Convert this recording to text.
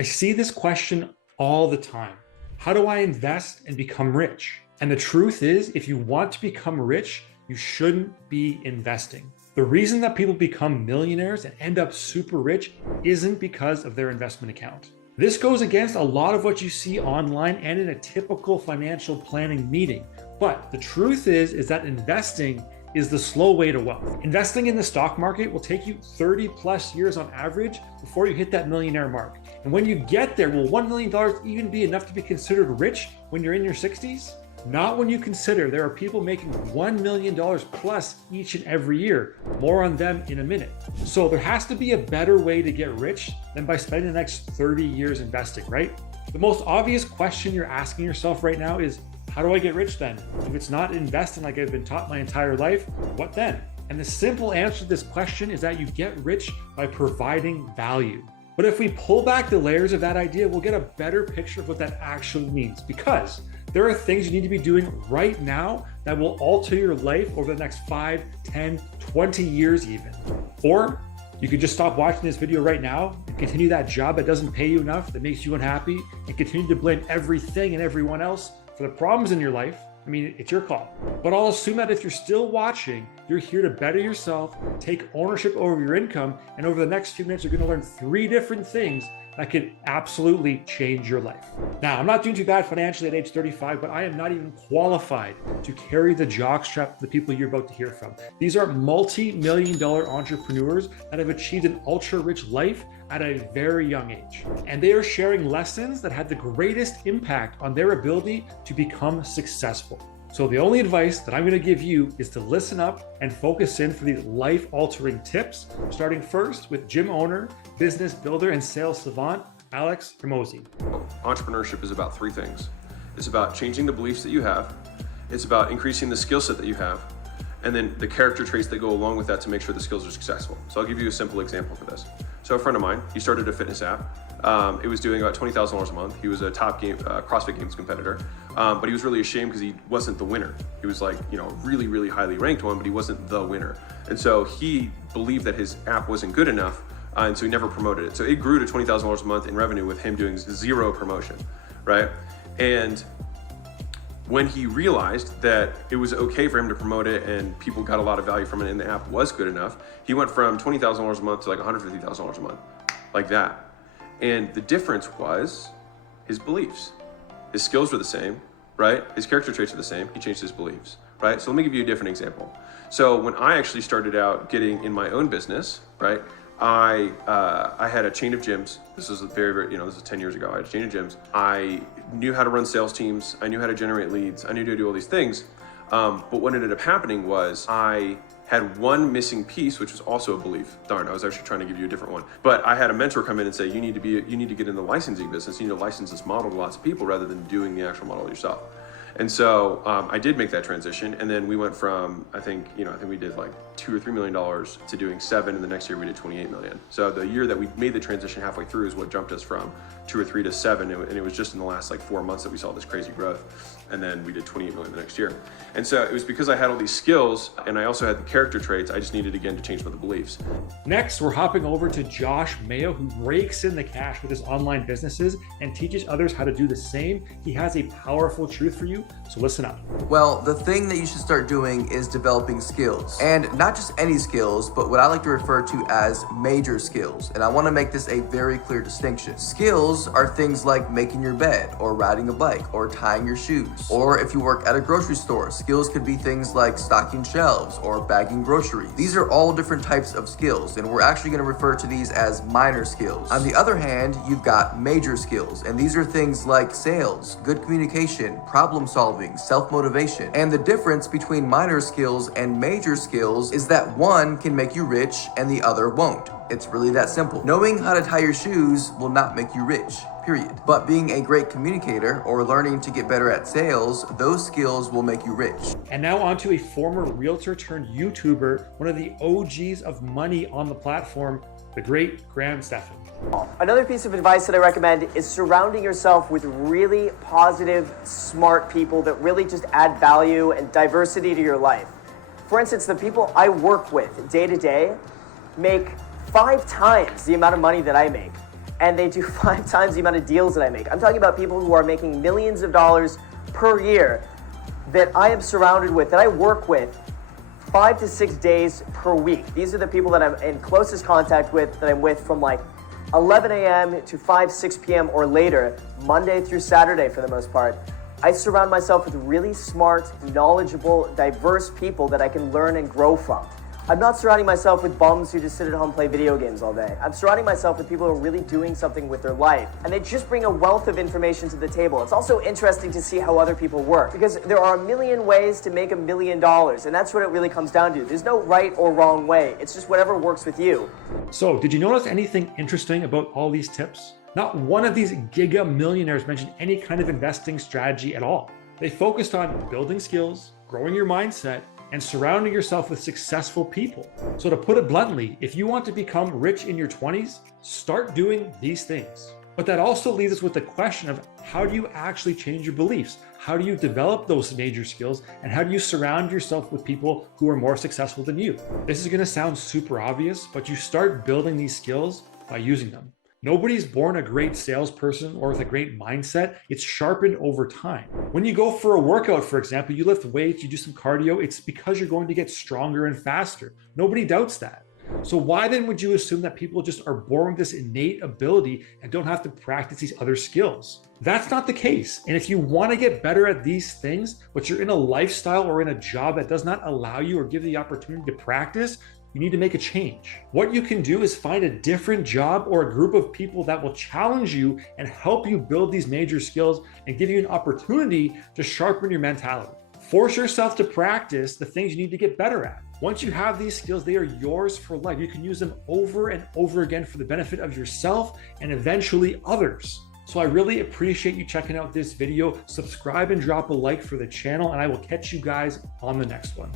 I see this question all the time. How do I invest and become rich? And the truth is, if you want to become rich, you shouldn't be investing. The reason that people become millionaires and end up super rich isn't because of their investment account. This goes against a lot of what you see online and in a typical financial planning meeting. But the truth is that investing is the slow way to wealth. Investing in the stock market will take you 30 plus years on average before you hit that millionaire mark. And when you get there, will $1 million even be enough to be considered rich when you're in your 60s? Not when you consider there are people making $1 million plus each and every year. More on them in a minute. So there has to be a better way to get rich than by spending the next 30 years investing, right? The most obvious question you're asking yourself right now is, how do I get rich then? If it's not investing like I've been taught my entire life, what then? And the simple answer to this question is that you get rich by providing value. But if we pull back the layers of that idea, we'll get a better picture of what that actually means, because there are things you need to be doing right now that will alter your life over the next 5, 10, 20 years even. Or you could just stop watching this video right now and continue that job that doesn't pay you enough, that makes you unhappy, and continue to blame everything and everyone else for the problems in your life. I mean, it's your call. But I'll assume that if you're still watching, you're here to better yourself, take ownership over your income, and over the next few minutes, you're gonna learn 3 different things that could absolutely change your life. Now, I'm not doing too bad financially at age 35, but I am not even qualified to carry the jockstrap of the people you're about to hear from. These are multi-million-dollar entrepreneurs that have achieved an ultra-rich life at a very young age. And they are sharing lessons that had the greatest impact on their ability to become successful. So the only advice that I'm going to give you is to listen up and focus in for these life-altering tips, starting first with gym owner, business builder, and sales savant, Alex Ramosi. Entrepreneurship is about 3 things. It's about changing the beliefs that you have. It's about increasing the skill set that you have. And then the character traits that go along with that to make sure the skills are successful. So I'll give you a simple example for this. So a friend of mine, he started a fitness app. It was doing about $20,000 a month. He was a top CrossFit Games competitor, but he was really ashamed because he wasn't the winner. He was like, really, really highly ranked one, but he wasn't the winner. And so he believed that his app wasn't good enough, and so he never promoted it. So it grew to $20,000 a month in revenue with him doing 0 promotion, right? And when he realized that it was okay for him to promote it and people got a lot of value from it and the app was good enough, he went from $20,000 a month to like $150,000 a month, like that. And the difference was his beliefs. His skills were the same, right? His character traits are the same. He changed his beliefs, right? So let me give you a different example. So when I actually started out getting in my own business, right? I had a chain of gyms. This was this is 10 years ago. I had a chain of gyms. I knew how to run sales teams. I knew how to generate leads. I knew how to do all these things. But what ended up happening was I had one missing piece, which was also a belief. Darn, I was actually trying to give you a different one. But I had a mentor come in and say, you need to get in the licensing business. You need to license this model to lots of people rather than doing the actual model yourself. And so I did make that transition, and then we went from I think we did like $2 or $3 million to doing 7, and the next year we did 28 million. So the year that we made the transition halfway through is what jumped us from 2 or 3 to 7, and it was just in the last like 4 months that we saw this crazy growth. And then we did 28 million the next year. And so it was because I had all these skills and I also had the character traits. I just needed again to change some of the beliefs. Next, we're hopping over to Josh Mayo, who rakes in the cash with his online businesses and teaches others how to do the same. He has a powerful truth for you, so listen up. Well, the thing that you should start doing is developing skills. And not just any skills, but what I like to refer to as major skills. And I want to make this a very clear distinction. Skills are things like making your bed, or riding a bike, or tying your shoes. Or if you work at a grocery store, skills could be things like stocking shelves or bagging groceries. These are all different types of skills, and we're actually going to refer to these as minor skills. On the other hand, you've got major skills, and these are things like sales, good communication, problem solving, self-motivation. And the difference between minor skills and major skills is that one can make you rich and the other won't. It's really that simple. Knowing how to tie your shoes will not make you rich, period. But being a great communicator or learning to get better at sales, those skills will make you rich. And now on to a former realtor turned YouTuber, one of the OGs of money on the platform, the great Graham Stephan. Another piece of advice that I recommend is surrounding yourself with really positive, smart people that really just add value and diversity to your life. For instance, the people I work with day to day make 5 times the amount of money that I make. and they do 5 times the amount of deals that I make. I'm talking about people who are making millions of dollars per year that I am surrounded with, that I work with 5 to 6 days per week. These are the people that I'm in closest contact with, that I'm with from like 11 a.m. to 5, 6 p.m. or later, Monday through Saturday for the most part. I surround myself with really smart, knowledgeable, diverse people that I can learn and grow from. I'm not surrounding myself with bums who just sit at home and play video games all day. I'm surrounding myself with people who are really doing something with their life, and they just bring a wealth of information to the table. It's also interesting to see how other people work, because there are a million ways to make $1 million, and that's what it really comes down to. There's no right or wrong way. It's just whatever works with you. So, did you notice anything interesting about all these tips? Not one of these giga millionaires mentioned any kind of investing strategy at all. They focused on building skills, growing your mindset, and surrounding yourself with successful people. So to put it bluntly, if you want to become rich in your 20s, start doing these things. But that also leaves us with the question of, how do you actually change your beliefs? How do you develop those major skills? And how do you surround yourself with people who are more successful than you? This is gonna sound super obvious, but you start building these skills by using them. Nobody's born a great salesperson or with a great mindset. It's sharpened over time. When you go for a workout, for example, you lift weights, you do some cardio, it's because you're going to get stronger and faster. Nobody doubts that. So why then would you assume that people just are born with this innate ability and don't have to practice these other skills? That's not the case. And if you want to get better at these things, but you're in a lifestyle or in a job that does not allow you or give you the opportunity to practice, you need to make a change. What you can do is find a different job or a group of people that will challenge you and help you build these major skills and give you an opportunity to sharpen your mentality. Force yourself to practice the things you need to get better at. Once you have these skills, they are yours for life. You can use them over and over again for the benefit of yourself and eventually others. So I really appreciate you checking out this video. Subscribe and drop a like for the channel, and I will catch you guys on the next one.